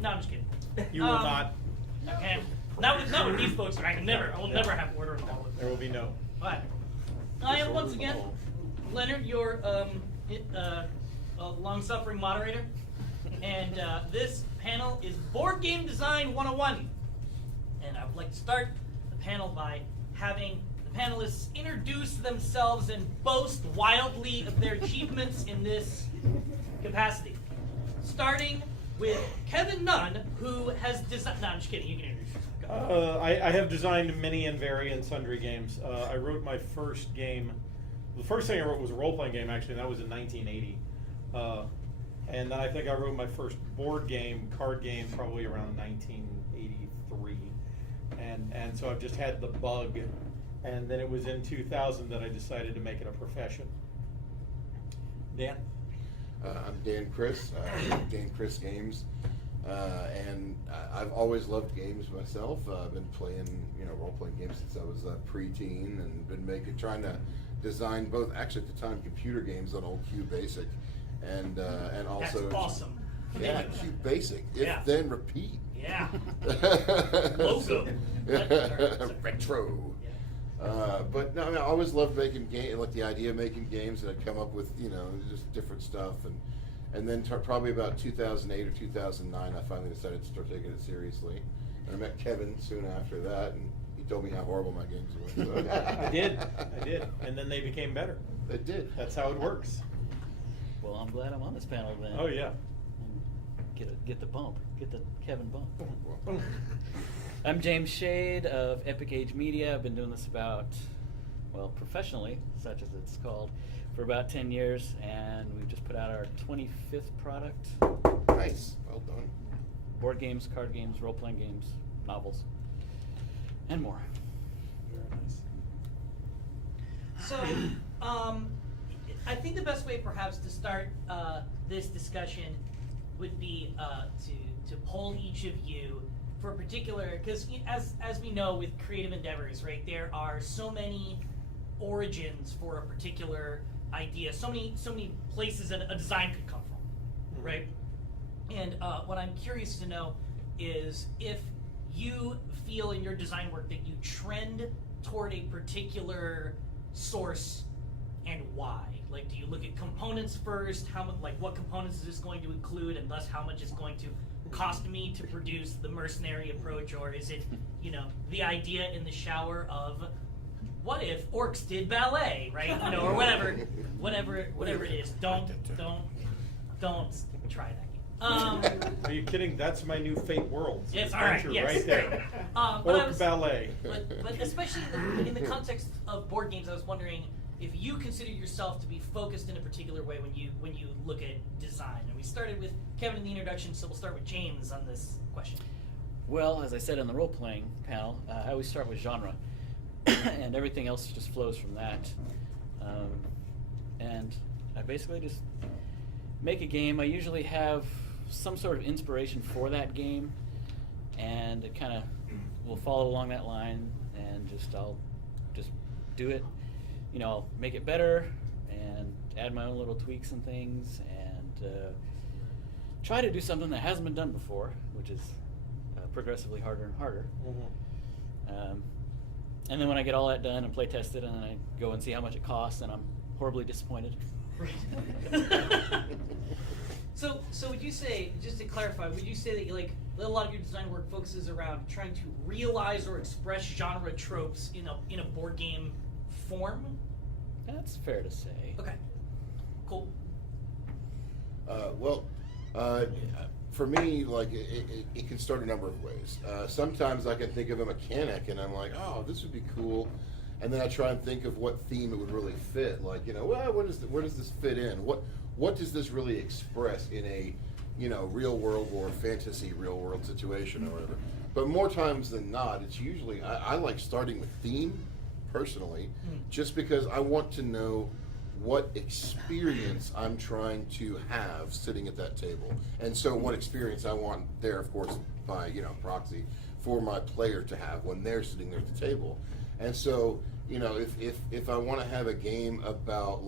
No, I'm just kidding. You will not. Okay. Not with these folks. I will never have order in all of There will be no. But I am once again Leonard, your long-suffering moderator, and this panel is Board Game Design 101. And I would like to start the panel by having the panelists introduce themselves and boast wildly of their achievements in this capacity. Starting with Kevin Nunn, who has designed. No, I'm just kidding. You can introduce yourself. I have designed many and varied and sundry games. I wrote my first game. The first thing I wrote was a role-playing game, actually, and that was in 1980. And then I think I wrote my first board game, card game, probably around 1983. And so I've just had the bug. And then it was in 2000 that I decided to make it a profession. Dan? I'm Dan Kriss, Dan Kriss Games, and I've always loved games myself. I've been playing, role-playing games since I was a preteen, and been trying to design both, actually at the time, computer games on old QBasic, and also. That's awesome. Yeah, QBasic. If then repeat. Yeah. Logo. Retro. But no, I always loved making games, like the idea of making games, and I'd come up with, just different stuff. And then probably about 2008 or 2009, I finally decided to start taking it seriously. And I met Kevin soon after that, and he told me how horrible my games were. So. I did. And then they became better. They did. That's how it works. Well, I'm glad I'm on this panel then. Oh, yeah. Get the bump. Get the Kevin bump. I'm James Shade of Epic Age Media. I've been doing this professionally, such as it's called, for about 10 years, and we've just put out our 25th product. Nice. Well done. Board games, card games, role-playing games, novels, and more. Very nice. So, I think the best way perhaps to start this discussion would be to poll each of you for a particular, because as we know with creative endeavors, right, there are so many origins for a particular idea, so many places that a design could come from, right? And what I'm curious to know is if you feel in your design work that you trend toward a particular source and why. Like, do you look at components first? What components is this going to include, and thus how much is going to cost me to produce the mercenary approach, or is it, the idea in the shower of what if orcs did ballet, right? Or whatever it is. Don't try that game. Are you kidding? That's my new Fate Worlds. Yes, all right, adventure yes. right there. Orc ballet. But especially in the context of board games, I was wondering if you consider yourself to be focused in a particular way when you look at design. And we started with Kevin in the introduction, so we'll start with James on this question. Well, as I said in the role-playing panel, I always start with genre, and everything else just flows from that. And I basically just make a game. I usually have some sort of inspiration for that game, and it kind of will follow along that line, and I'll just do it. I'll make it better and add my own little tweaks and things, and try to do something that hasn't been done before, which is progressively harder and harder. Mm-hmm. And then when I get all that done and play test it, and then I go and see how much it costs, and I'm horribly disappointed. So would you say, just to clarify, would you say that a lot of your design work focuses around trying to realize or express genre tropes in a board game form? That's fair to say. Okay. Cool. For me, it can start a number of ways. Sometimes I can think of a mechanic, and I'm like, oh, this would be cool. And then I try and think of what theme it would really fit. Where does this fit in? What does this really express in a, real world or fantasy real world situation or whatever? But more times than not, it's usually, I like starting with theme, personally, just because I want to know what experience I'm trying to have sitting at that table. And so what experience I want there, of course, by, proxy, for my player to have when they're sitting there at the table. And so, if I want to have a game about,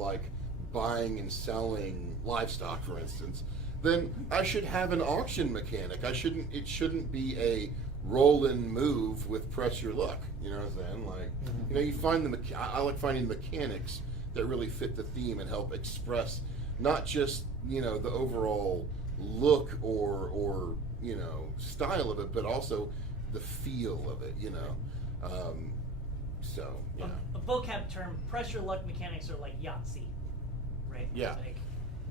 buying and selling livestock, for instance, then I should have an auction mechanic. It shouldn't be a roll and move with press your luck. You know what I'm saying? Like, you know, you find I like finding mechanics that really fit the theme and help express not just, you know, the overall look or you know, style of it, but also the feel of it, you know. So, yeah. A vocab term, press your luck mechanics are like Yahtzee, right? Yeah. Like,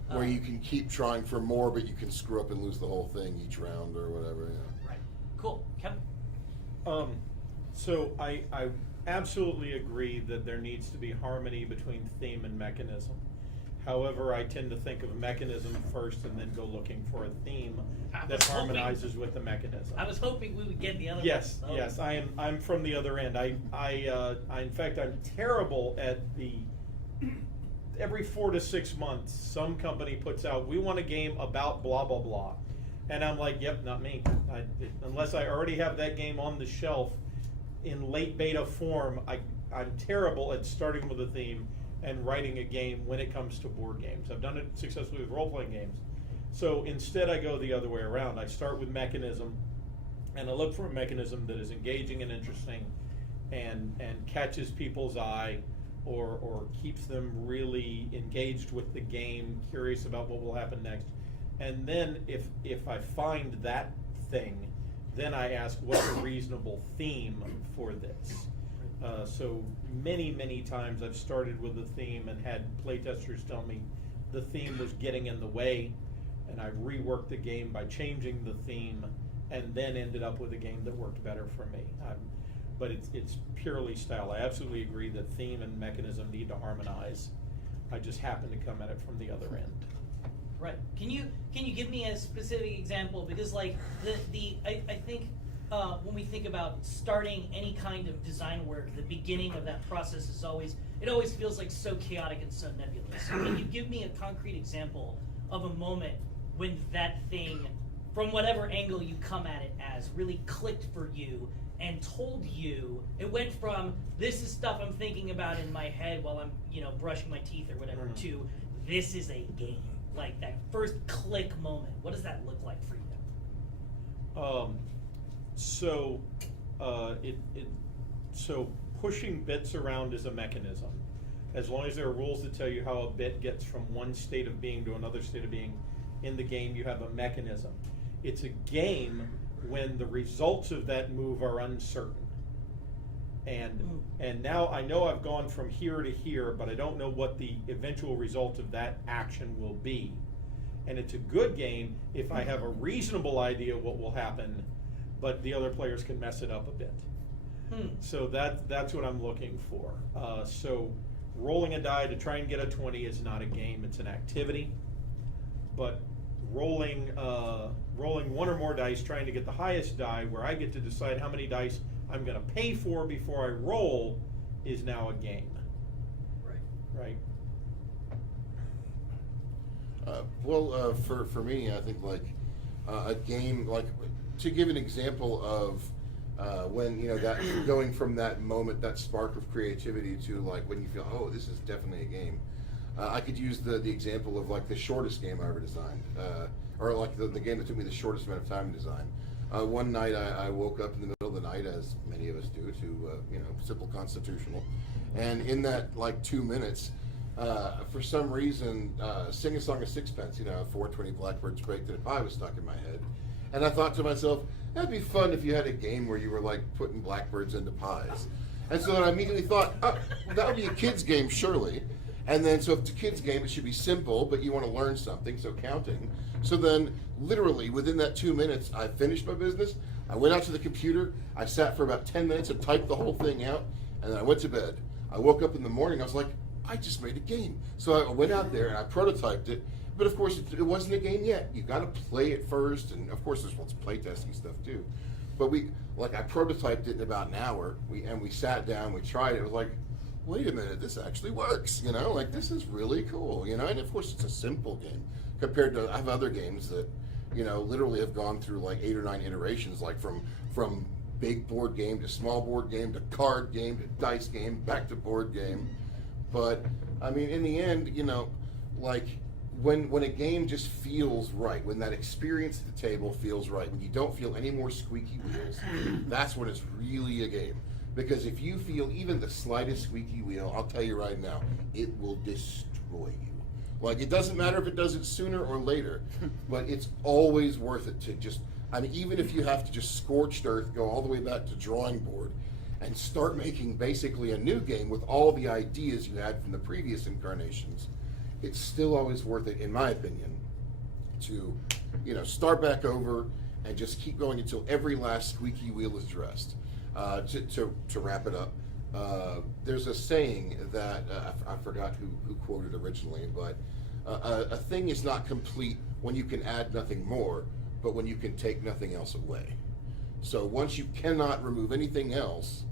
Where you can keep trying for more, but you can screw up and lose the whole thing each round or whatever. Yeah. Right. Cool. Kevin? So I absolutely agree that there needs to be harmony between theme and mechanism. However, I tend to think of mechanism first and then go looking for a theme that harmonizes with the mechanism. I was hoping we would get the other Yes, one. yes, I'm from the other end. In fact, I'm terrible at every 4 to 6 months, some company puts out, we want a game about blah, blah, blah. And I'm like, yep, not me. Unless I already have that game on the shelf in late beta form, I'm terrible at starting with a theme and writing a game when it comes to board games. I've done it successfully with role-playing games. So instead I go the other way around. I start with mechanism, and I look for a mechanism that is engaging and interesting and catches people's eye or keeps them really engaged with the game, curious about what will happen next. And then if I find that thing, then I ask, what's a reasonable theme for this? So many times I've started with a theme and had playtesters tell me the theme was getting in the way, and I reworked the game by changing the theme, and then ended up with a game that worked better for me. But it's purely style. I absolutely agree that theme and mechanism need to harmonize. I just happen to come at it from the other end. Right. Can you give me a specific example? Because like I think when we think about starting any kind of design work, the beginning of that process is always feels like so chaotic and so nebulous. So can you give me a concrete example of a moment when that thing, from whatever angle you come at it as, really clicked for you and told you, it went from this is stuff I'm thinking about in my head while I'm brushing my teeth or whatever, to this is a game. Like that first click moment. What does that look like for you? So pushing bits around is a mechanism. As long as there are rules that tell you how a bit gets from one state of being to another state of being in the game, you have a mechanism. It's a game when the results of that move are uncertain. And now I know I've gone from here to here, but I don't know what the eventual result of that action will be. And it's a good game if I have a reasonable idea what will happen, but the other players can mess it up a bit. So that's what I'm looking for. So rolling a die to try and get a 20 is not a game, it's an activity. But rolling one or more dice, trying to get the highest die, where I get to decide how many dice I'm going to pay for before I roll, is now a game. Right. For me, I think like a game, like to give an example of when that going from that moment, that spark of creativity to like when you feel, oh, this is definitely a game. I could use the example of like the shortest game I ever designed, or like the game that took me the shortest amount of time to design. One night I woke up in the middle of the night, as many of us do, to simple constitutional, and in that like 2 minutes, for some reason, Sing a Song of Sixpence, 420 blackbirds baked in a pie was stuck in my head, and I thought to myself, that'd be fun if you had a game where you were like putting blackbirds into pies, and so then I immediately thought, oh, that would be a kid's game surely. And then, so if it's a kid's game, it should be simple, but you want to learn something, so counting. So then, literally, within that 2 minutes, I finished my business, I went out to the computer, I sat for about 10 minutes and typed the whole thing out, and then I went to bed. I woke up in the morning, I was like, I just made a game. So I went out there and I prototyped it, but of course, it wasn't a game yet. You got to play it first, and of course, there's lots of playtesting stuff too. But I prototyped it in about an hour, we sat down, we tried it, it was like, wait a minute, this actually works, like this is really cool, and of course it's a simple game compared to, I have other games that, literally have gone through like 8 or 9 iterations, like from big board game to small board game to card game to dice game, back to board game. But I mean, in the end, like when a game just feels right, when that experience at the table feels right, when you don't feel any more squeaky wheels, that's when it's really a game. Because if you feel even the slightest squeaky wheel, I'll tell you right now, it will destroy you. Like, it doesn't matter if it does it sooner or later, but it's always worth it to just, I mean, even if you have to just scorched earth, go all the way back to drawing board, and start making basically a new game with all the ideas you had from the previous incarnations, it's still always worth it, in my opinion, to, you know, start back over and just keep going until every last squeaky wheel is dressed. To wrap it up, there's a saying that I forgot who quoted originally, but a thing is not complete when you can add nothing more, but when you can take nothing else away. So once you cannot remove anything else,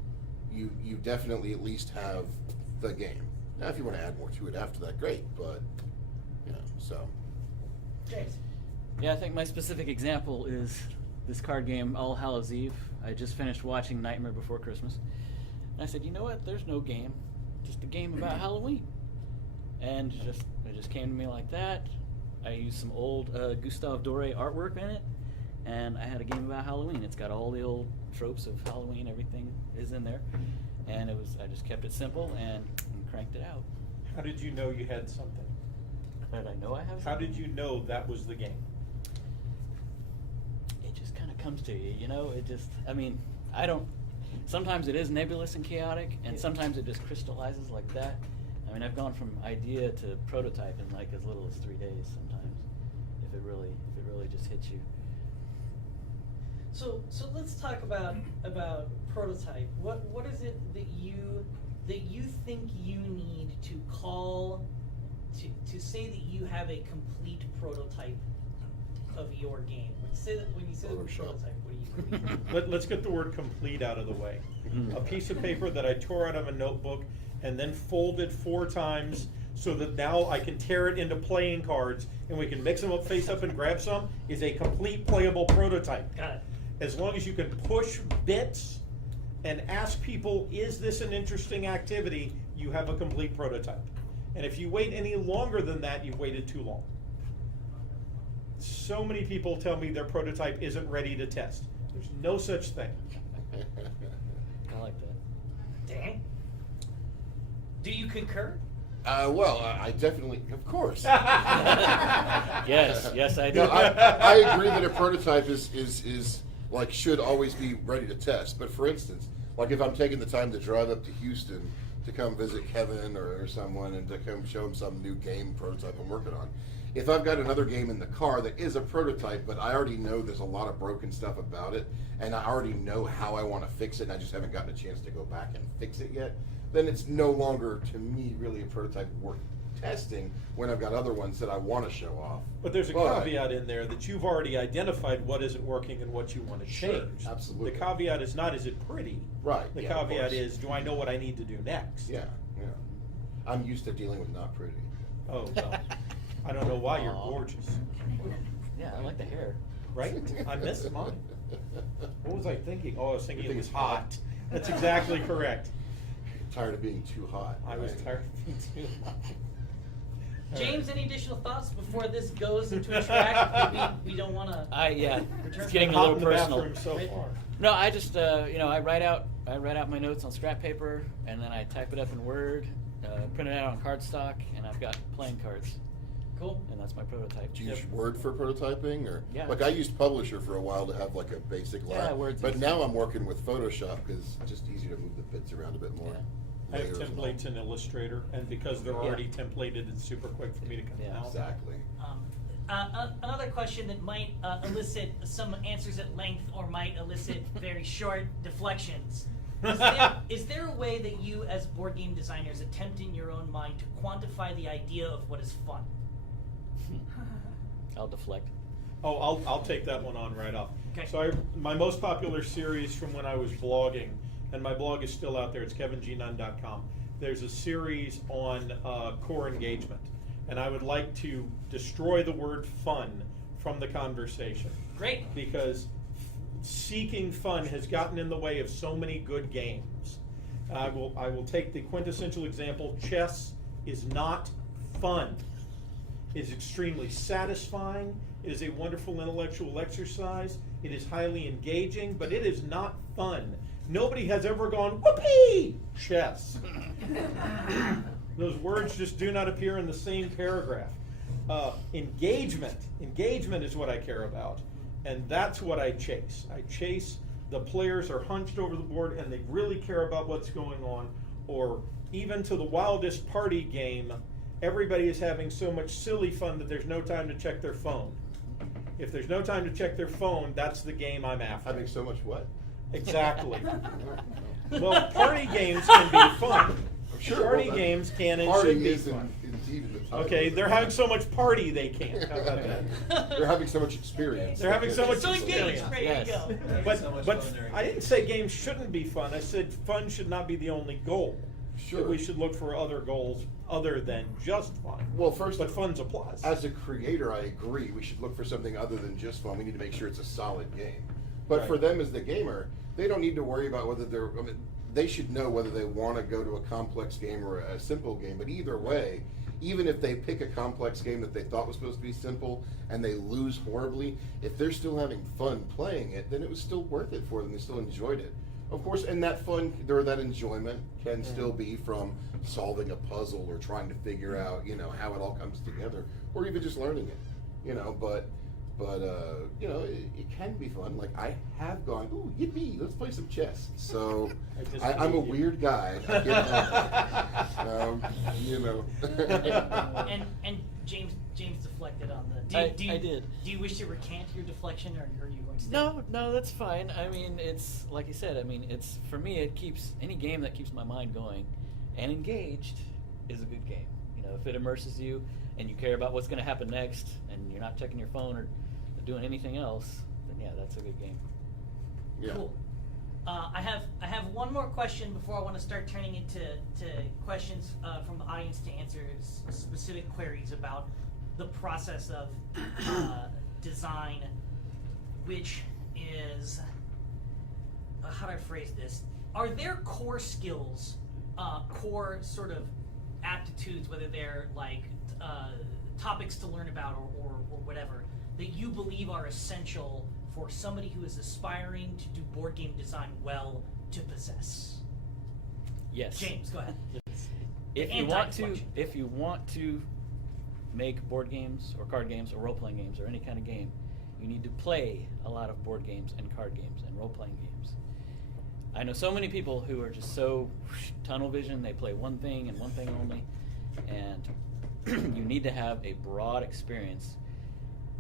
you definitely at least have the game. Now, if you want to add more to it after that, great, but, you know, so. James. Yeah, I think my specific example is this card game, All Hallows Eve. I just finished watching Nightmare Before Christmas. And I said, you know what, there's no game, just a game about Halloween. And it just came to me like that. I used some old Gustave Doré artwork in it, and I had a game about Halloween. It's got all the old tropes of Halloween, everything is in there. And I just kept it simple and cranked it out. How did you know you had something? How did I know I have something? How did you know that was the game? It just kind of comes to you, you know? It just, I mean, I don't, sometimes it is nebulous and chaotic, and sometimes it just crystallizes like that. I mean, I've gone from idea to prototype in like as little as 3 days sometimes, if it really just hits you. So let's talk about prototype. What is it that you think you need to call to say that you have a complete prototype of your game? When you say the word Photoshop. prototype, what do you mean? Let's get the word complete out of the way. A piece of paper that I tore out of a notebook and then folded 4 times so that now I can tear it into playing cards and we can mix them up face up and grab some is a complete playable prototype. Got it. As long as you can push bits and ask people, is this an interesting activity, you have a complete prototype. And if you wait any longer than that, you've waited too long. So many people tell me their prototype isn't ready to test. There's no such thing. I like that. Dan? Do you concur? Well, I definitely, of course. Yes, I do. No, I agree that a prototype is like should always be ready to test. But for instance, like if I'm taking the time to drive up to Houston to come visit Kevin or someone and to come show him some new game prototype I'm working on, if I've got another game in the car that is a prototype, but I already know there's a lot of broken stuff about it, and I already know how I want to fix it, and I just haven't gotten a chance to go back and fix it yet, then it's no longer, to me, really a prototype worth testing when I've got other ones that I want to show off. But there's a caveat in there that you've already identified what isn't working and what you want to Sure, change. absolutely. The caveat is not, is it pretty? Right, The yeah, of caveat course. is, do I know what I need to do next? Yeah. I'm used to dealing with not pretty. Oh, well, I don't know why you're Aw. gorgeous. Yeah, I like the hair. Right? I missed mine. What was I thinking? Oh, I was thinking You it think was it's hot. hot? That's exactly correct. Tired of being too hot. I was right? tired of being too hot. James, any additional thoughts before this goes into a track that we don't want to? It's getting a Hot little in the personal. bathroom so far. No, I just I write out my notes on scrap paper, and then I type it up in Word, print it out on cardstock, and I've got playing cards, Cool. and that's my prototype. Do you use Word for prototyping, or Yeah. like I used Publisher for a while to have like a basic Yeah, line, Word's but easy. now I'm working with Photoshop because it's just easier to move the bits around a bit more. Yeah. I have Layers and all. templates in Illustrator, and because they're Yeah. already templated, it's super quick for me to come Yeah. out. Exactly. Another question that might elicit some answers at length or might elicit very short deflections. Is there a way that you, as board game designers, attempt in your own mind to quantify the idea of what is fun? I'll deflect. Oh, I'll take that one on right off. Okay. So my most popular series from when I was blogging, and my blog is still out there, it's kevingnunn.com. There's a series on core engagement, and I would like to destroy the word fun from the conversation. Great. Because seeking fun has gotten in the way of so many good games. I will take the quintessential example, chess is not fun. It is extremely satisfying. It is a wonderful intellectual exercise. It is highly engaging, but it is not fun. Nobody has ever gone, whoopee, chess. Those words just do not appear in the same paragraph. Engagement is what I care about, and that's what I chase. I chase the players are hunched over the board and they really care about what's going on, or even to the wildest party game, everybody is having so much silly fun that there's no time to check their phone. If there's no time to check their phone, that's the game I'm after. Having so much what? Exactly. Well, party games can be fun. Sure, Party well, games can and party should be is fun. indeed in the title. Okay, they're having so much party they can't. How about that? They're having so much experience. They're having so much So engaged, experience. ready Yes. to go. But I didn't say games shouldn't be fun. I said fun should not be the only goal. Sure. That we should look for other goals other than just fun. Well, first, but fun's a plus. as a creator, I agree. We should look for something other than just fun. We need to make sure it's a solid game. But for Right. them as the gamer, they don't need to worry about whether they're. I mean, they should know whether they want to go to a complex game or a simple game. But either way, even if they pick a complex game that they thought was supposed to be simple and they lose horribly, if they're still having fun playing it, then it was still worth it for them. They still enjoyed it. Of course, and that fun or that enjoyment can still be from solving a puzzle or trying to figure out, how it all comes together, or even just learning it, but it can be fun. Like, I have gone, ooh, yippee, let's play some chess. So I'm a weird guy. I get And James deflected on the. I did. Do you wish to recant your deflection, or are you going to stay? No, that's fine. I mean, it's like you said. I mean, it's for me. It keeps any game that keeps my mind going and engaged is a good game. If it immerses you and you care about what's going to happen next, and you're not checking your phone or doing anything else, then yeah, that's a good game. Yeah. Cool. I have one more question before I want to start turning it to questions from the audience to answer specific queries about the process of design, which is how do I phrase this? Are there core skills, core sort of aptitudes, whether they're like topics to learn about or whatever, that you believe are essential for somebody who is aspiring to do board game design well to possess? Yes. James, go ahead. If you want to make board games or card games or role-playing games or any kind of game, you need to play a lot of board games and card games and role-playing games. I know so many people who are just so tunnel vision, they play one thing and one thing only, and you need to have a broad experience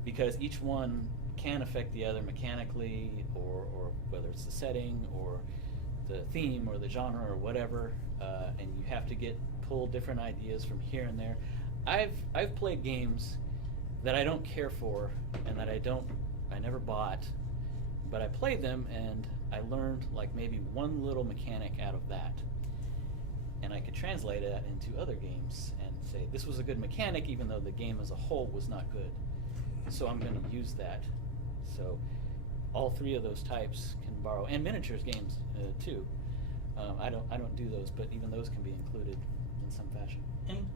because each one can affect the other mechanically, or whether it's the setting or the theme or the genre or whatever, and you have to pull different ideas from here and there. I've played games that I don't care for and that I never bought, but I played them and I learned like maybe one little mechanic out of that, and I could translate that into other games and say this was a good mechanic even though the game as a whole was not good, so I'm going to use that. So all three of those types can borrow, and miniatures games too. I don't do those, but even those can be included in some fashion.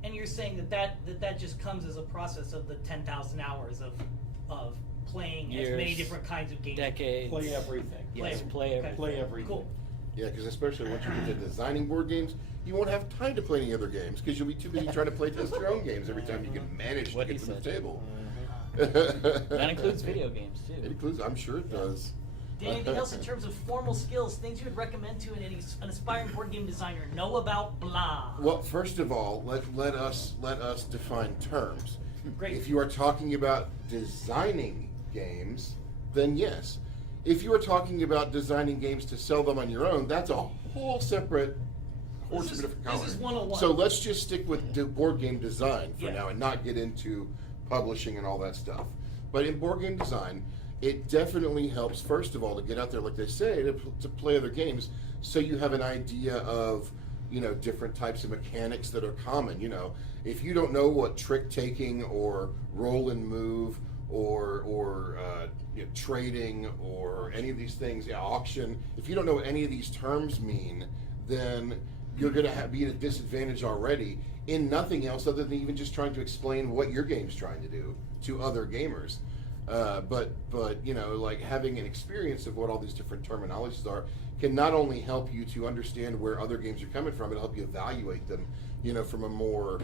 And you're saying that just comes as a process of the 10,000 hours of playing Years, as many different kinds of games. Decades. Play everything. Yes, Play play everything. Play everything. Cool. Yeah, because especially once you get to designing board games, you won't have time to play any other games because you'll be too busy trying to play test your own games every time you can manage What to he get to the said. table. That includes video games too. It includes, I'm sure it does. Anything else in terms of formal skills, things you would recommend to an aspiring board game designer? Know about blah. Well, first of all, let us define terms. Great. If you are talking about designing games, then yes. If you are talking about designing games to sell them on your own, that's a whole separate horse of a different color. This is 101. So let's just stick with board game design for Yeah. now and not get into publishing and all that stuff. But in board game design, it definitely helps, first of all, to get out there, like they say, to play other games, so you have an idea of, different types of mechanics that are common. If you don't know what trick taking or roll and move or trading or any of these things, auction, if you don't know what any of these terms mean, then you're going to be at a disadvantage already in nothing else other than even just trying to explain what your game's trying to do to other gamers. But you know, like having an experience of what all these different terminologies are can not only help you to understand where other games are coming from, it'll help you evaluate them, you know, from a more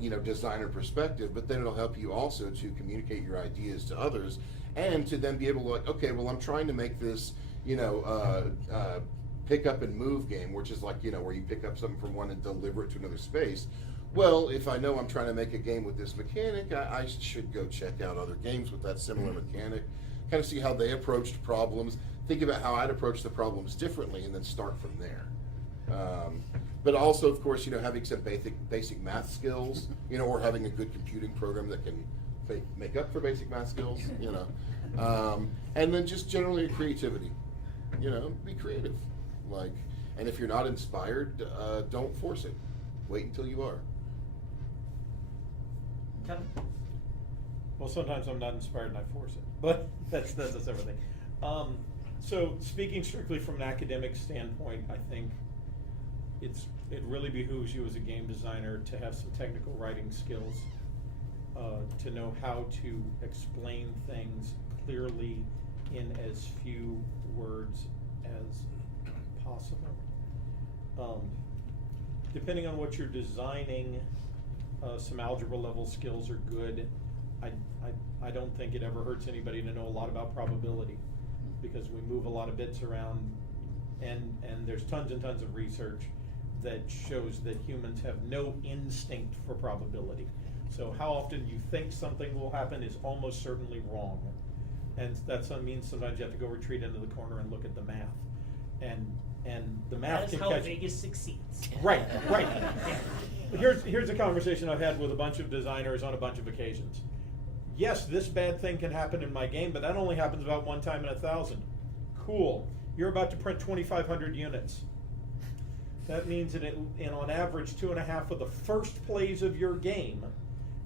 you know, designer perspective, but then it'll help you also to communicate your ideas to others and to then be able to like, okay, well, I'm trying to make this, you know, pick up and move game, which is like, you know, where you pick up something from one and deliver it to another space. Well, if I know I'm trying to make a game with this mechanic, I should go check out other games with that similar mechanic, kind of see how they approached problems, think about how I'd approach the problems differently, and then start from there. But also, of course, you know, having some basic math skills, you know, or having a good computing program that can make up for basic math skills, you know. And then just generally creativity, you know, be creative. Like, and if you're not inspired, don't force it. Wait until you are. Kevin? Well, sometimes I'm not inspired and I force it, but that's a separate thing. So speaking strictly from an academic standpoint, I think it really behooves you as a game designer to have some technical writing skills, to know how to explain things clearly in as few words as possible. Depending on what you're designing, some algebra level skills are good. I don't think it ever hurts anybody to know a lot about probability, because we move a lot of bits around, and there's tons and tons of research that shows that humans have no instinct for probability. So how often you think something will happen is almost certainly wrong. And that means sometimes you have to go retreat into the corner and look at the math. And the math That is can how catch. Vegas succeeds. Right. Here's a conversation I've had with a bunch of designers on a bunch of occasions. Yes, this bad thing can happen in my game, but that only happens about one time in 1,000. Cool. You're about to print 2,500 units. That means that in on average 2.5 of the first plays of your game,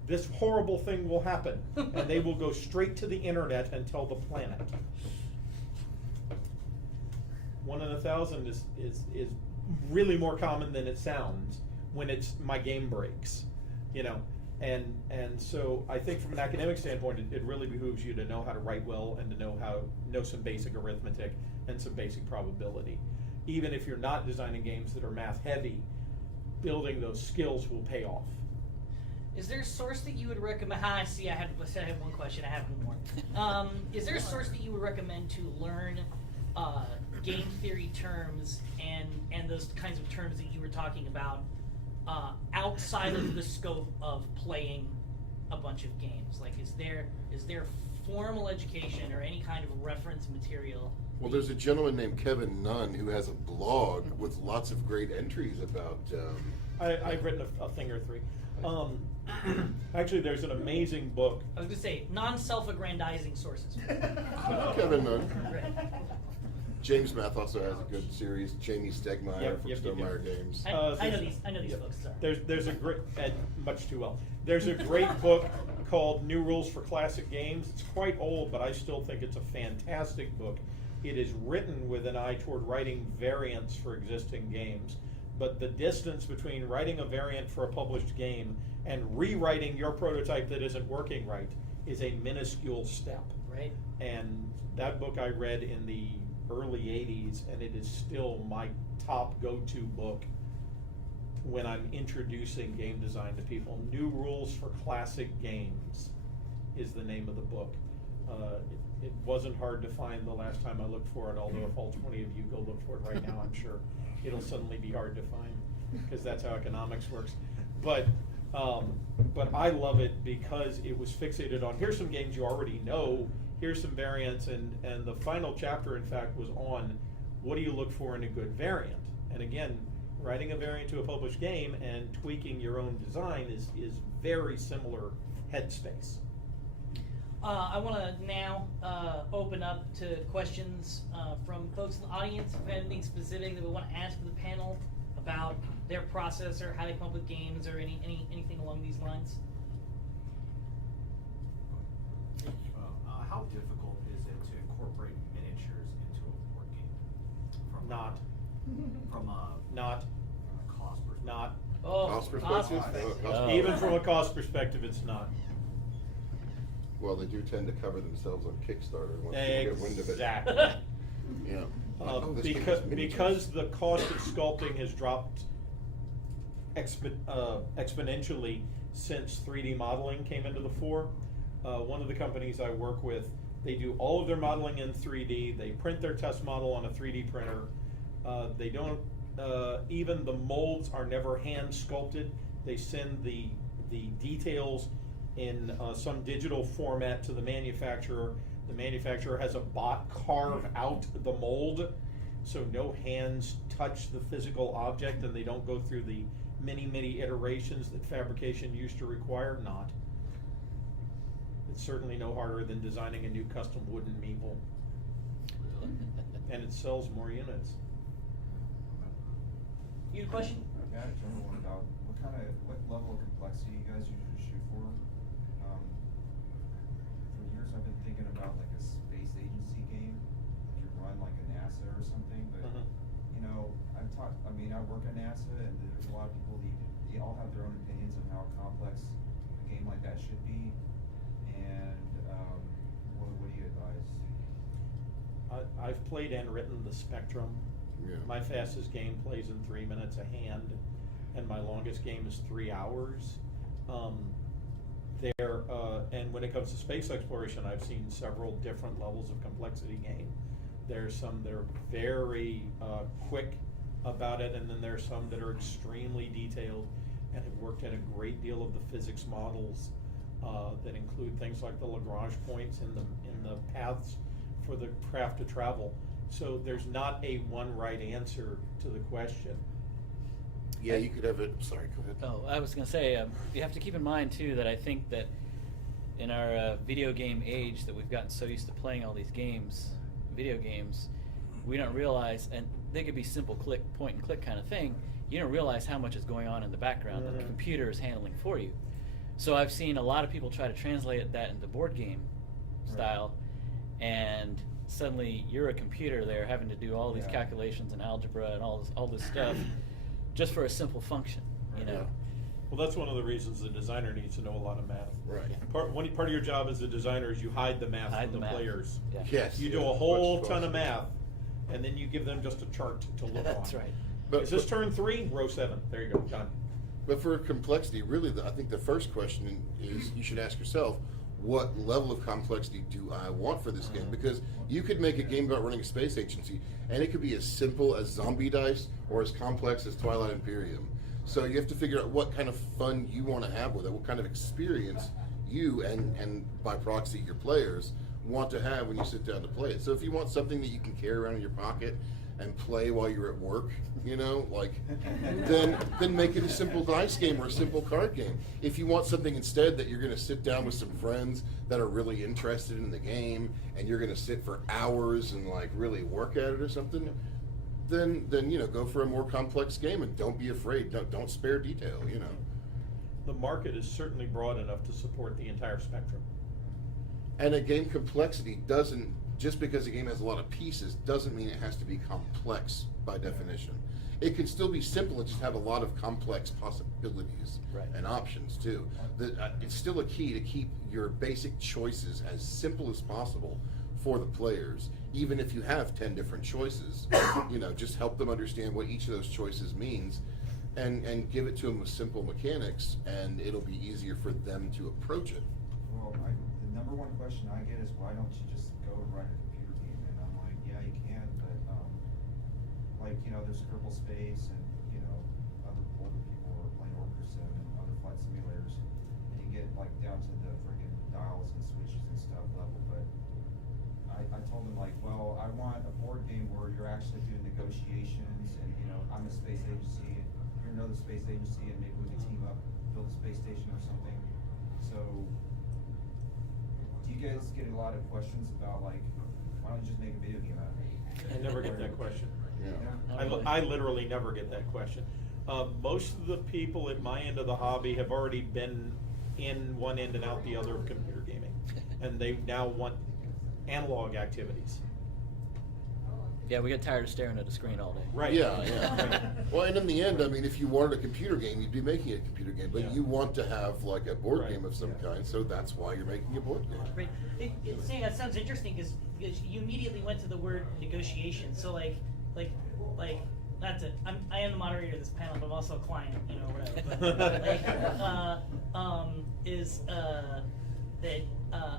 this horrible thing will happen, and they will go straight to the internet and tell the planet. 1 in 1,000 is really more common than it sounds when it's my game breaks, you know. And so I think from an academic standpoint, it really behooves you to know how to write well and to know some basic arithmetic and some basic probability. Even if you're not designing games that are math heavy, building those skills will pay off. Is there a source that you would recommend? I see. I had one question. I have one more. Is there a source that you would recommend to learn game theory terms and those kinds of terms that you were talking about outside of the scope of playing a bunch of games? Like, is there formal education or any kind of reference material? Well, there's a gentleman named Kevin Nunn who has a blog with lots of great entries about. I've written a thing or three. Actually, there's an amazing book. I was going to say, non-self-aggrandizing sources. Kevin Nunn. James Math also has a good series. Jamie Stegmeyer from Stonemaier Games. I know these folks. Sorry. There's a great, and much too well. There's a great book called New Rules for Classic Games. It's quite old, but I still think it's a fantastic book. It is written with an eye toward writing variants for existing games. But the distance between writing a variant for a published game and rewriting your prototype that isn't working right is a minuscule step. Right. And that book I read in the early 80s, and it is still my top go-to book when I'm introducing game design to people. New Rules for Classic Games is the name of the book. It wasn't hard to find the last time I looked for it, although if all 20 of you go look for it right now, I'm sure it'll suddenly be hard to find, because that's how economics works. But I love it because it was fixated on, here's some games you already know, here's some variants, and the final chapter, in fact, was on what do you look for in a good variant. And again, writing a variant to a published game and tweaking your own design is very similar headspace. I want to now open up to questions from folks in the audience. If you have anything specific that we want to ask the panel about their process or how they come up with games or anything along these lines. How difficult is it to incorporate miniatures into a board game? From Not. From a Not. not. Oh, Cost perspective? perspective. Cost Even from a cost perspective, it's not. Well, they do tend to cover themselves on Kickstarter once people get wind of it. Exactly. Yeah. Oh, this game Because has miniatures. because the cost of sculpting has dropped exponentially since 3D modeling came into the fore. One of the companies I work with, they do all of their modeling in 3D. They print their test model on a 3D printer. They don't, even the molds are never hand sculpted. They send the details in some digital format to the manufacturer. The manufacturer has a bot carve out the mold, so no hands touch the physical object, and they don't go through the many iterations that fabrication used to require. Not. It's certainly no harder than designing a new custom wooden meeple, and it sells more units. You had a question? Yeah, I had a general one about what level of complexity you guys usually shoot for. For years I've been thinking about like a space agency game, like you run like a NASA or something, but you know, I work at NASA and there's a lot of people they all have their own opinions on how complex a game like that should be. And what do you advise? I've played and written the Spectrum. Yeah. My fastest game plays in 3 minutes a hand, and my longest game is 3 hours. And when it comes to space exploration, I've seen several different levels of complexity game. There's some that are very quick about it, and then there's some that are extremely detailed and have worked in a great deal of the physics models that include things like the Lagrange points in the paths for the craft to travel. So there's not a one right answer to the question. Yeah, you could have it. Sorry, go ahead. Oh, I was going to say, you have to keep in mind, too, that I think that in our video game age that we've gotten so used to playing all these games, video games, we don't realize, and they could be simple point and click kind of thing, you don't realize how much is going on in the background that the computer is handling for you. So I've seen a lot of people try to translate that into board game style, and suddenly you're a computer there having to do all these calculations and algebra and all this stuff just for a simple function, you know. Well, that's one of the reasons the designer needs to know a lot of math. Right. Part of your job as a designer is you hide the math Hide from the the math. players. Yeah. Yes. You yeah, do a as much whole as ton of possible. math, and then you give them just a chart to look on. That's right. Is this turn 3? Row 7. There you go, done. But for complexity, really, I think the first question is you should ask yourself, what level of complexity do I want for this game? Because you could make a game about running a space agency, and it could be as simple as Zombie Dice or as complex as Twilight Imperium. So you have to figure out what kind of fun you want to have with it, what kind of experience you and by proxy your players want to have when you sit down to play it. So if you want something that you can carry around in your pocket and play while you're at work, you know, like, then make it a simple dice game or a simple card game. If you want something instead that you're going to sit down with some friends that are really interested in the game and you're going to sit for hours and like really work at it or something, then you know, go for a more complex game and don't be afraid. Don't spare detail, you know. The market is certainly broad enough to support the entire spectrum. And a game complexity doesn't, just because a game has a lot of pieces, doesn't mean it has to be complex by definition. It can still be simple and just have a lot of complex possibilities and options too. It's still a key to keep your basic choices as simple as possible for the players. Even if you have 10 different choices, you know, just help them understand what each of those choices means and give it to them with simple mechanics, and it'll be easier for them to approach it. Well, the number one question I get is, why don't you just go and write a computer game? And I'm like, yeah, you can, but like, you know, there's Kerbal Space and, you know, other older people are playing Orca Sim and other flight simulators, and you get like down to the friggin' dials and switches and stuff level. But I told them, like, well, I want a board game where you're actually doing negotiations, and, you know, I'm a space agency and you're another space agency, and maybe we can team up, build a space station or something. So do you guys get a lot of questions about, like, why don't you just make a video game out of it? I never get that question. Yeah. I literally never get that question. Most of the people at my end of the hobby have already been in one end and out the other of computer gaming, and they now want analog activities. Yeah, we get tired of staring at a screen all day. Right. Yeah, yeah. Well, and in the end, I mean, if you wanted a computer game, you'd be making a computer game, but Yeah. you want to have like a board Right. game of some kind, so that's why you're making a board game. Right. That sounds interesting because you immediately went to the word negotiation. So like, not to, I am the moderator of this panel, but I'm also a client, you know, whatever. But, that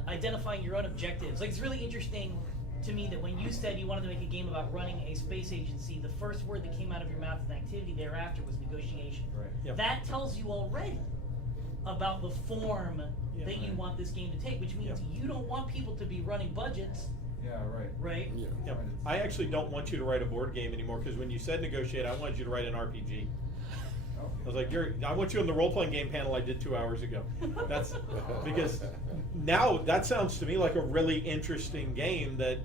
identifying your own objectives. Like, it's really interesting to me that when you said you wanted to make a game about running a space agency, the first word that came out of your mouth and activity thereafter was negotiation. Right. Yep. That tells you already about the form Yeah. that you want this game to take, which means Yep. you don't want people to be running budgets, Yeah, right. right? Yeah. Yep. I actually don't want you to write a board game anymore, because when you said negotiate, I wanted you to write an RPG. I was like, I want you on the role-playing game panel I did 2 hours ago. That's because now that sounds to me like a really interesting game that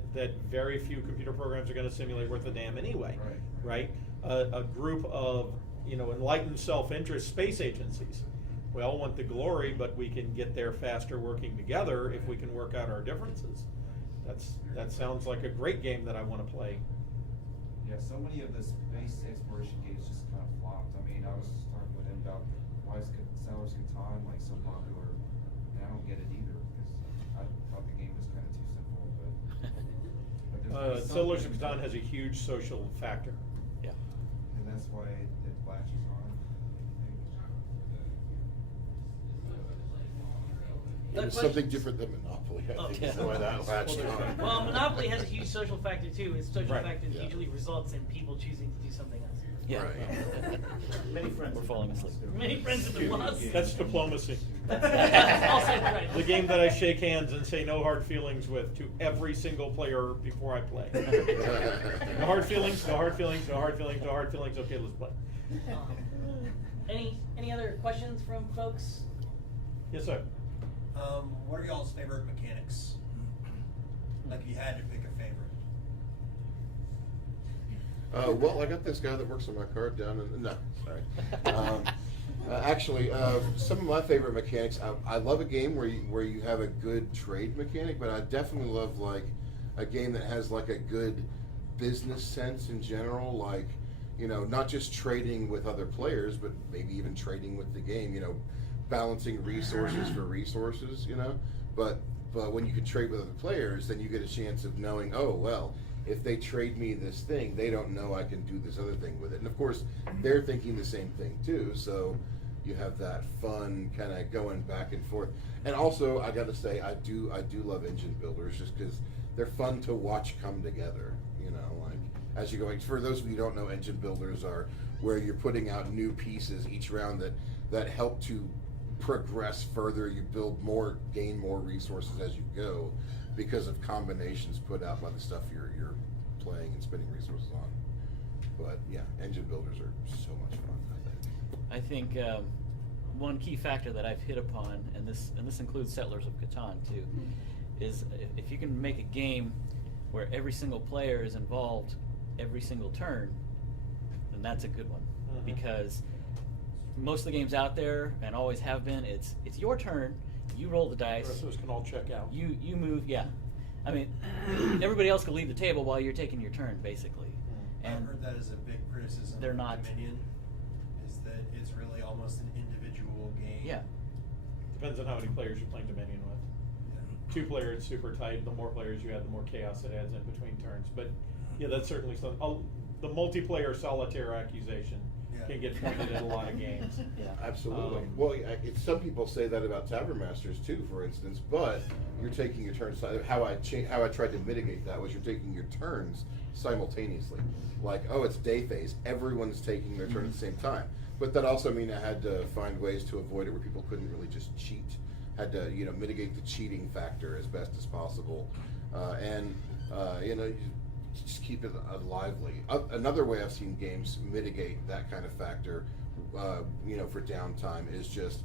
very few computer programs are going to simulate worth a damn anyway, right? A group of enlightened self-interest space agencies. We all want the glory, but we can get there faster working together if we can work out our differences. That sounds like a great game that I want to play. Yeah, so many of the space exploration games just kind of flopped. I mean, I was talking with him about why is Settlers of Catan like so popular, and I don't get it either because I thought the game was kind of too simple. But there's Settlers of something- Catan has a huge social factor. Yeah. and that's why it latches on. And it's something different than Monopoly, I think, is the way that latched on. Well, Monopoly has a huge social factor too. Its social Right. factor Yeah. usually results in people choosing to do something else. Yeah. Right. Many friends. We're falling asleep. Many friends have been lost. That's diplomacy. That's also right. The game that I shake hands and say no hard feelings with to every single player before I play. No hard feelings, no hard feelings, no hard feelings, no hard feelings. Okay, let's play. Any other questions from folks? Yes, sir. What are y'all's favorite mechanics? Like, if you had to pick a favorite. Well, I got this guy that works on my card down in, no, sorry. Actually, some of my favorite mechanics, I love a game where you have a good trade mechanic, but I definitely love like a game that has like a good business sense in general, like, not just trading with other players, but maybe even trading with the game, balancing resources for resources, but when you can trade with other players, then you get a chance of knowing, oh, well, if they trade me this thing, they don't know I can do this other thing with it. And of course, they're thinking the same thing too, so you have that fun kind of going back and forth. And also, I gotta say, I do love engine builders just because they're fun to watch come together, like as you're going. For those of you who don't know, engine builders are where you're putting out new pieces each round that help to progress further. You build more, gain more resources as you go because of combinations put out by the stuff you're playing and spending resources on. But yeah, engine builders are so much fun, I think. I think one key factor that I've hit upon, and this includes Settlers of Catan too, is if you can make a game where every single player is involved every single turn, then that's a good one. Mhm. Because most of the games out there, and always have been, it's your turn, you roll the The dice, rest of us can all check out. you move, yeah. I mean, everybody else can leave the table while you're taking your turn, basically. I've And heard that as a big criticism they're of not- Dominion, is that it's really almost an individual game. yeah. Depends on how many players you're playing Dominion with. Yeah. 2 players, it's super tight. The more players you add, the more chaos it adds in between turns. But yeah, that's certainly something. The multiplayer solitaire accusation Yeah. can get pointed at a lot of games. Yeah. Absolutely. Well, some people say that about Tavern Masters too, for instance. But you're taking your turns. How I tried to mitigate that was you're taking your turns simultaneously. Like, oh, it's day phase. Everyone's taking their turn at the same time. But that also mean I had to find ways to avoid it where people couldn't really just cheat. Had to mitigate the cheating factor as best as possible, and you just keep it lively. Another way I've seen games mitigate that kind of factor, for downtime, is just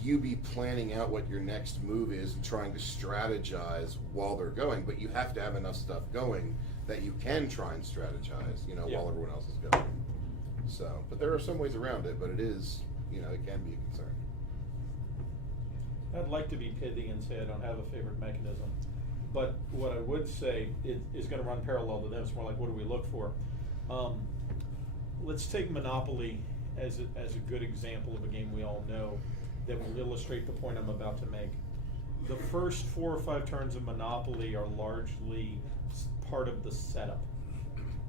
you be planning out what your next move is and trying to strategize while they're going, but you have to have enough stuff going that you can try and strategize, Yeah. while everyone else is going. So, but there are some ways around it, but it is, it can be a concern. I'd like to be pithy and say I don't have a favorite mechanism. But what I would say is gonna run parallel to them. It's more like, what do we look for? Let's take Monopoly as a good example of a game we all know that will illustrate the point I'm about to make. The first 4 or 5 turns of Monopoly are largely part of the setup.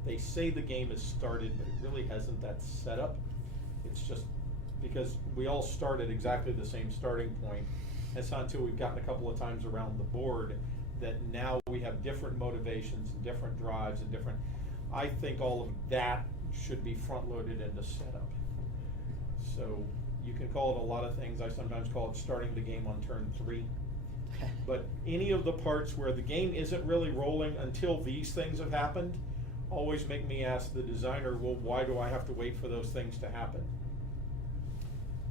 They say the game is started, but it really hasn't that setup. It's just because we all start at exactly the same starting point. It's not until we've gotten a couple of times around the board that now we have different motivations and different drives and different. I think all of that should be front-loaded into setup. So you can call it a lot of things. I sometimes call it starting the game on turn 3. But any of the parts where the game isn't really rolling until these things have happened, always make me ask the designer, well, why do I have to wait for those things to happen?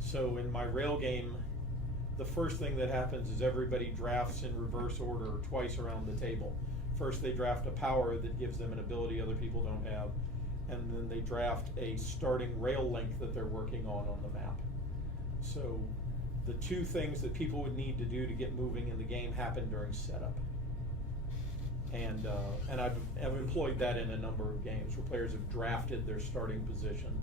So in my rail game, the first thing that happens is everybody drafts in reverse order twice around the table. First they draft a power that gives them an ability other people don't have, and then they draft a starting rail link that they're working on the map. So the 2 things that people would need to do to get moving in the game happen during setup. And I've employed that in a number of games where players have drafted their starting position,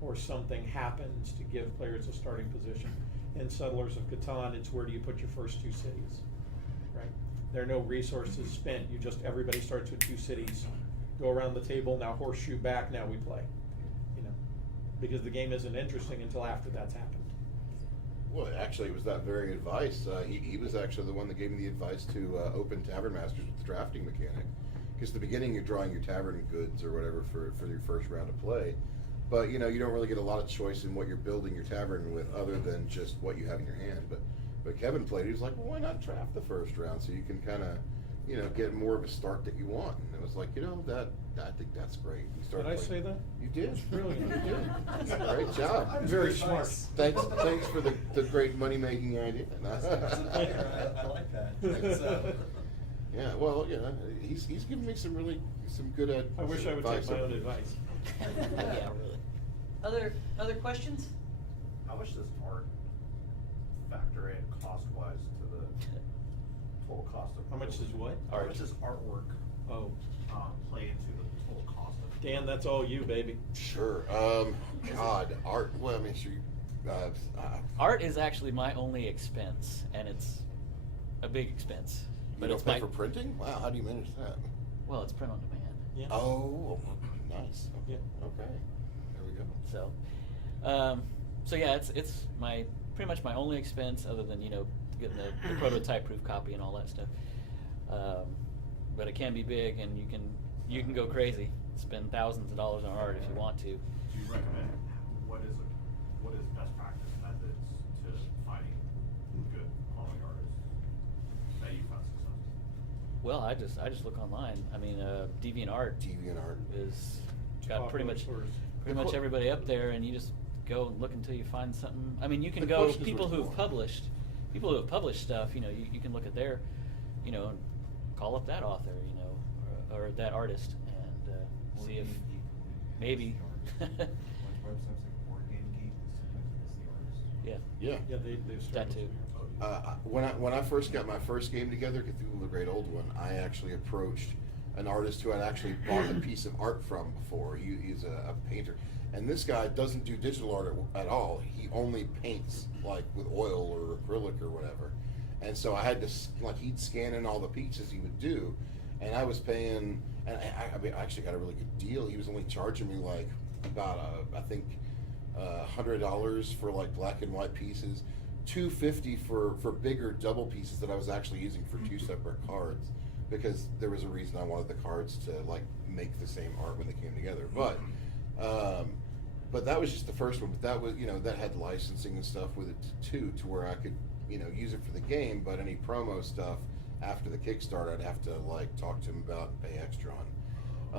or something happens to give players a starting position. In Settlers of Catan, it's where do you put your first 2 cities, right? There are no resources spent. Everybody starts with 2 cities, go around the table, now horseshoe back, now we play, because the game isn't interesting until after that's happened. Well, actually, it was that very advice. He was actually the one that gave me the advice to open Tavern Masters with the drafting mechanic. Because at the beginning, you're drawing your tavern goods or whatever for your first round of play. But, you don't really get a lot of choice in what you're building your tavern with other than just what you have in your hand. But Kevin played it. He was like, well, why not draft the first round so you can kind of, get more of a start that you want. And it was like, I think that's great. Did I say that? You did. Brilliant. You did. Great job. I'm Very smart. Thanks for the great money-making idea. I like that. Yeah, well, he's given me some good I wish I would take my own advice. advice. Yeah, really. Other questions? How much does art factor in cost-wise to the total cost of? How much does what? How much does artwork Oh, play into the total cost of? Dan, that's all you, baby. Sure. God, art. Well, I mean, sure. Art is actually my only expense, and it's a big expense. You don't pay for printing? Wow, how do you manage that? Well, it's print on demand. Yeah. Oh, nice. Yeah. Okay. There we go. So yeah, it's pretty much my only expense, other than getting the prototype proof copy and all that stuff. But it can be big, and you can go crazy, spend thousands of dollars on art if you want to. Do you recommend what is best practice methods to finding good quality artists that you found successful? Well, I just look online. I mean, DeviantArt is got pretty much everybody up there, and you just go and look until you find something. I mean, you can go people who have published stuff. You can look at their, and call up that author, or that artist, and see if maybe. Like websites like Board Game Geek, sometimes it's the artist. Yeah. Yeah. Yeah, they've That started. too. When I first got my first game together, Cthulhu the Great Old One, I actually approached an artist who I'd actually bought a piece of art from before. He's a painter, and this guy doesn't do digital art at all. He only paints like with oil or acrylic or whatever. And so I had to he'd scan in all the pieces he would do, and I was paying. And I actually got a really good deal. He was only charging me like about I think $100 for like black and white pieces, $250 for bigger double pieces that I was actually using for 2 separate cards, because there was a reason I wanted the cards to like make the same art when they came together. But that was just the first one. But that was that had licensing and stuff with it too, to where I could use it for the game. But any promo stuff after the Kickstarter, I'd have to like talk to him about and pay extra on.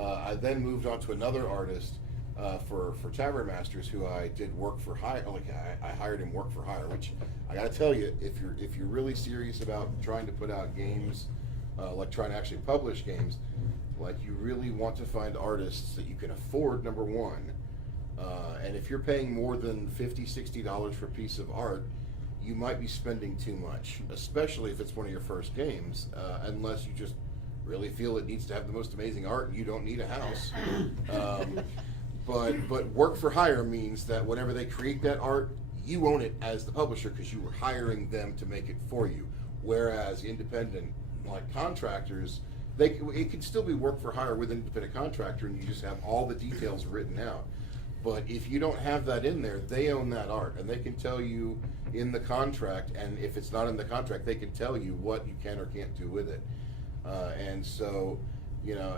I then moved on to another artist for Tavern Masters, who I did work for hire. Like I hired him work for hire, which I got to tell you, if you're really serious about trying to put out games, like trying to actually publish games, like you really want to find artists that you can afford. Number one, and if you're paying more than $50-$60 for a piece of art, you might be spending too much, especially if it's one of your first games, unless you just really feel it needs to have the most amazing art and you don't need a house. But work for hire means that whenever they create that art, you own it as the publisher because you were hiring them to make it for you. Whereas independent, like contractors, it can still be work for hire with an independent contractor and you just have all the details written out. But if you don't have that in there, they own that art and they can tell you in the contract, and if it's not in the contract, they can tell you what you can or can't do with it. And so, you know,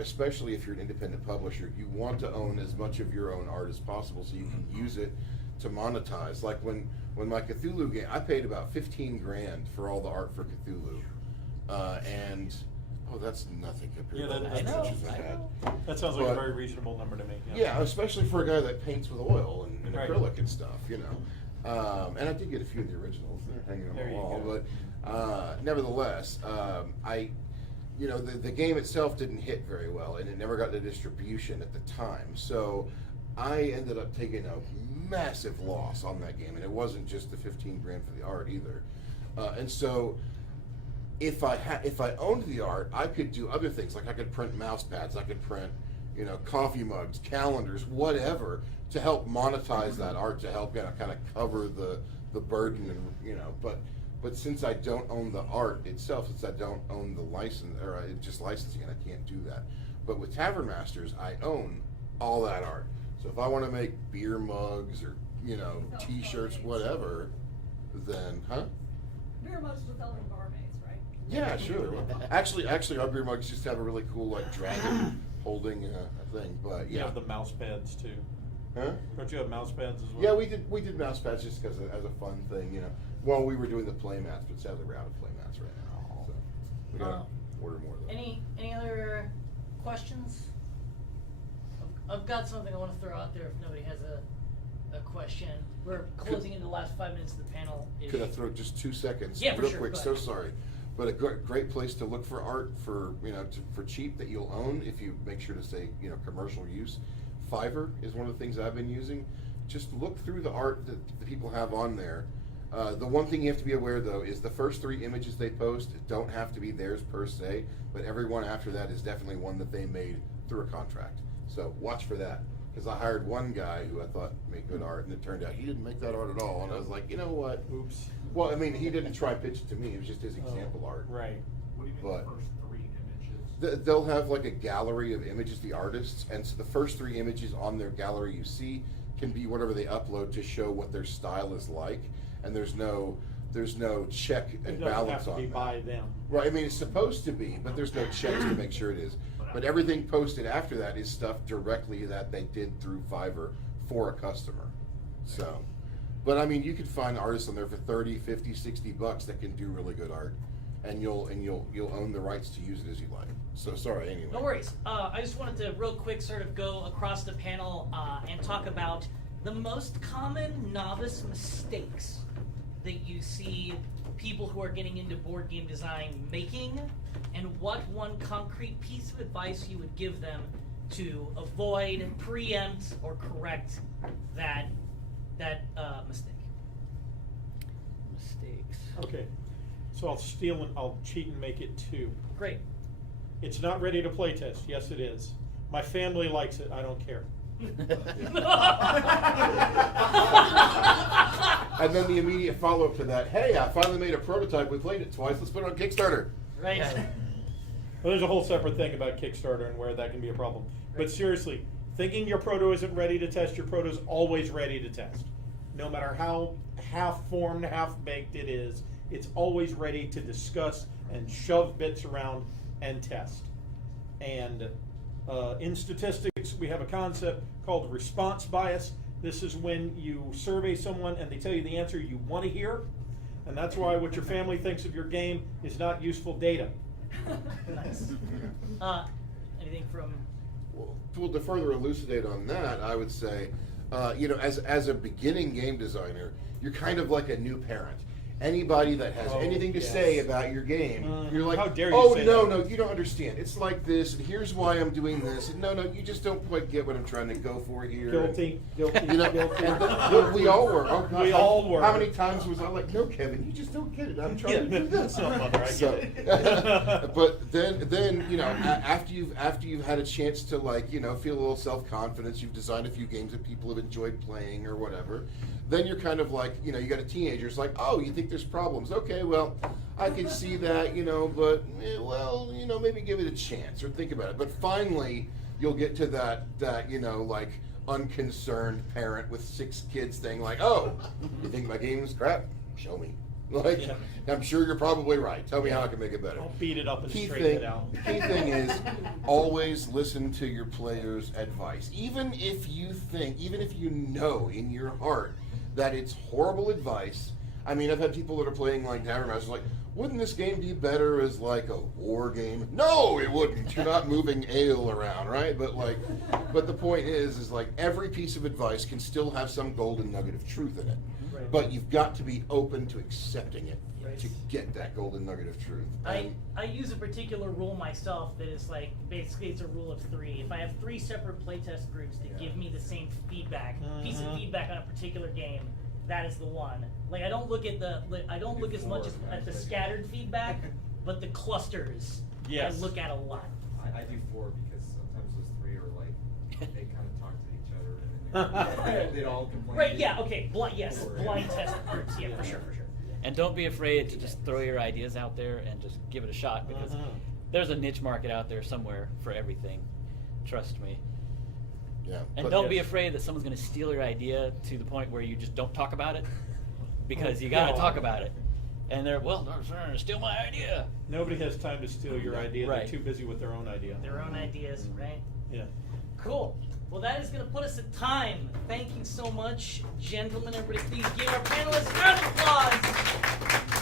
especially if you're an independent publisher, you want to own as much of your own art as possible so you can use it to monetize. Like when my Cthulhu game, I paid about 15 grand for all the art for Cthulhu, and that's nothing compared to the I know, pictures I had. That sounds like a very reasonable number to me. Yeah, especially for a guy that paints with oil and Right. acrylic and stuff, you know. And I did get a few of the originals. They're hanging on There the you wall, go. but nevertheless, you know, the game itself didn't hit very well, and it never got to distribution at the time. So I ended up taking a massive loss on that game, and it wasn't just the 15 grand for the art either. And so if I owned the art, I could do other things. Like I could print mouse pads, I could print, you know, coffee mugs, calendars, whatever, to help monetize that art, to help, you know, kind of cover the burden, and you know. But since I don't own the art itself, since I don't own the license, or just licensing it, I can't do that. But with Tavern Masters, I own all that art. So if I want to make beer mugs or, you know, T-shirts, whatever, then, Beer mugs with coloring barmaids, right? Yeah, sure. Actually, our beer mugs just have a really cool, like, dragon holding a thing. But You yeah, have the mouse pads too. huh? Don't you have mouse pads as well? Yeah, we did mouse pads just because as a fun thing, you know. Well, we were doing the play mats, but sadly we're out of play mats right now. So we gotta order more of those. Any other questions? I've got something I want to throw out there if nobody has a question. We're closing into the last 5 minutes of the panel. Could I throw just 2 seconds? Yeah, for real sure, quick. go So ahead. sorry, but a great place to look for art for, you know, for cheap that you'll own if you make sure to say, you know, commercial use. Fiverr is one of the things I've been using. Just look through the art that the people have on there. The one thing you have to be aware though is the first 3 images they post don't have to be theirs per se, but every one after that is definitely one that they made through a contract. So watch for that. Because I hired one guy who I thought made good art, and it turned out he didn't make that art at all. And I was like, you know what? Oops. Well, I mean, he didn't try to pitch it to me. It was just his example art. Right. What do you mean But- the first 3 images? They'll have like a gallery of images, the artists, and so the first 3 images on their gallery you see can be whatever they upload to show what their style is like, and there's no check It and doesn't balance have to on be that. by them. Right, I mean, it's supposed to be, but there's no checks to make sure it is. But everything posted after that is stuff directly that they did through Fiverr for a customer. So, but I mean, you can find artists on there for 30, 50, 60 bucks that can do really good art, and you'll own the rights to use it as you like. So sorry, anyway. No worries. I just wanted to real quick sort of go across the panel and talk about the most common novice mistakes that you see people who are getting into board game design making, and what one concrete piece of advice you would give them to avoid, preempt, or correct that mistake. Mistakes. Okay. So I'll cheat and make it 2. Great. It's not ready to play test. Yes, it is. My family likes it. I don't care. And then the immediate follow-up to that, hey, I finally made a prototype. We played it twice. Let's put it on Kickstarter. Right. Well, there's a whole separate thing about Kickstarter and where that can be a problem. But seriously, thinking your proto isn't ready to test, your proto's always ready to test. No matter how half-formed, half-baked it is, it's always ready to discuss and shove bits around and test. And in statistics, we have a concept called response bias. This is when you survey someone and they tell you the answer you want to hear. And that's why what your family thinks of your game is not useful data. Nice. Anything from? Well, to further elucidate on that, I would say, you know, as a beginning game designer, you're kind of like a new parent. anybody that has Oh, anything to yes. say about your game, you're like, How dare you oh say no, that." no, you don't understand. It's like this, and here's why I'm doing this. And no, you just don't quite get what I'm trying to go for here. Guilty, guilty, You know, guilty. and we all were. Oh, God, We all were. How many times was I like, no, Kevin, you just don't get it. I'm trying to do this. No, Mother, I So, get it. but then you know, after you've had a chance to, like, you know, feel a little self-confidence, you've designed a few games that people have enjoyed playing or whatever. Then you're kind of like, you know, you got a teenager. It's like, oh, you think there's problems? Okay, well, I can see that, you know, but well, you know, maybe give it a chance or think about it. But finally, you'll get to that you know, like, unconcerned parent with 6 kids thing, like, oh, you think my game's crap? Show me. Like, Yeah. I'm sure you're probably right. Tell me how I can make it better. I'll beat it up and Key straighten it out. key thing is always listen to your players' advice. Even if you know in your heart that it's horrible advice. I mean, I've had people that are playing like Tower Masters like, wouldn't this game be better as like a war game? No, it wouldn't. You're not moving ale around, right? But the point is like every piece of advice can still have some golden nugget of truth in it. Right. But you've got to be open to accepting it Right. to get that golden nugget of truth. I use a particular rule myself that is like, basically it's a rule of 3. If I have 3 separate playtest groups that give me the same feedback, piece of feedback on a particular game, that is the one. Like, I don't look at as much at the scattered feedback, but the clusters Yes. I look at a lot. I do 4 because sometimes those 3 are like, they kind of talk to each other and then they'd all complain. Right, yeah, okay, blind test groups, yeah, for sure. And don't be afraid to just throw your ideas out there and just give it a shot, because there's a niche market out there somewhere for everything. Trust me. Yeah. And but- don't be afraid that someone's going to steal your idea to the point where you just don't talk about it, because you got to God. talk about it. And they're trying to steal my idea. Nobody has time to steal your idea. Right. They're too busy with their own idea. Their own ideas, right? Yeah. Cool. Well, that is going to put us at time. Thank you so much, gentlemen. Everybody, please give our panelists a round of applause.